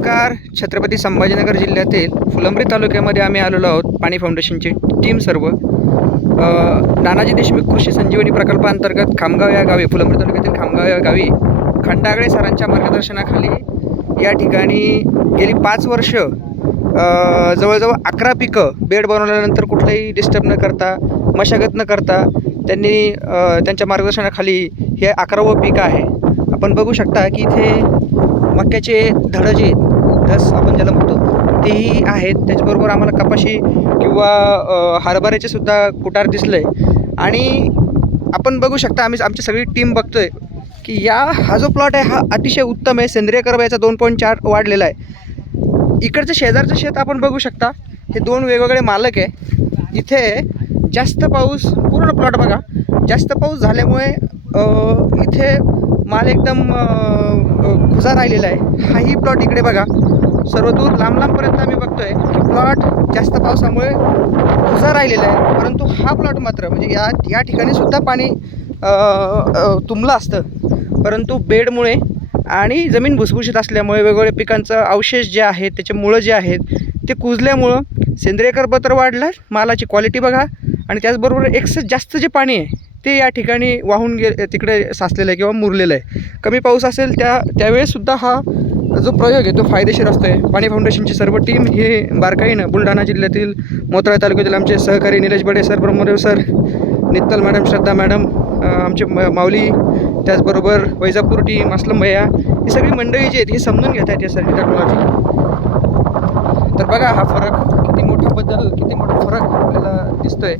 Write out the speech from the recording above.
नमस्कार. छत्रपती संभाजीनगर जिल्ह्यातील फुलंब्री तालुक्यामध्ये आम्ही आलेलो आहोत. पाणी फाउंडेशनची टीम सर्व नानाजी देशमुख कृषी संजीवनी प्रकल्पांतर्गत खामगाव या गावी, फुलंब्री तालुक्यातील खामगाव या गावी खंडागळे सरांच्या मार्गदर्शनाखाली या ठिकाणी गेली 5 वर्ष जवळजवळ 11 पिकं बेड बनवल्यानंतर कुठलंही डिस्टर्ब न करता, मशागत न करता त्यांनी त्यांच्या मार्गदर्शनाखाली हे 11वं पीक आहे. आपण बघू शकता की इथे मक्याचे धडं जे धस आपण ज्याला म्हणतो तेही आहेत. त्याचबरोबर आम्हाला कपाशी किंवा हरभऱ्याचे सुद्धा कुटार दिसले. आणि आपण बघू शकता, आमची सगळी टीम बघतोय की हा जो प्लॉट आहे हा अतिशय उत्तम आहे. सेंद्रिय कर्ब याचा 2.4 वाढलेला आहे. इकडचं शेजारचं शेत आपण बघू शकता, हे 2 वेगवेगळे मालक आहे. इथे जास्त पाऊस, पूर्ण प्लॉट बघा, जास्त पाऊस झाल्यामुळे इथे माल एकदम खुजा राहिलेला आहे. हाही प्लॉट इकडे बघा, सर्व दूर लांबपर्यंत आम्ही बघतोय की प्लॉट जास्त पावसामुळे खुजा राहिलेला आहे. परंतु हा प्लॉट मात्र म्हणजे या ठिकाणी सुद्धा पाणी तुंबलं असतं, परंतु बेडमुळे आणि जमीन भुसभुशीत असल्यामुळे वेगवेगळ्या पिकांचं अवशेष जे आहेत, त्याचे मुळं जे आहेत ते कुजल्यामुळं सेंद्रिय कर्ब तर वाढलं, मालाची क्वालिटी बघा, आणि त्याचबरोबर एकच जास्त जे पाणी आहे ते या ठिकाणी वाहून तिकडे साचलेलं आहे किंवा मुरलेलं आहे. कमी पाऊस असेल त्यावेळेसुद्धा हा जो प्रयोग आहे तो फायदेशीर असतो आहे. पाणी फाउंडेशनची सर्व टीम हे बारकाईनं बुलढाणा जिल्ह्यातील मोताळा तालुक्यातील आमचे सहकारी निलेश बडे सर, ब्रह्मदेव सर, नित्तल मॅडम, श्रद्धा मॅडम, आमचे माऊली, त्याचबरोबर वैजापूर टीम, असलम भैया, ही सगळी मंडळी जी आहेत ही समजून घेत आहेत या सर्व टेक्नॉलॉजी. तर बघा हा फरक किती मोठा फरक आपल्याला दिसतोय.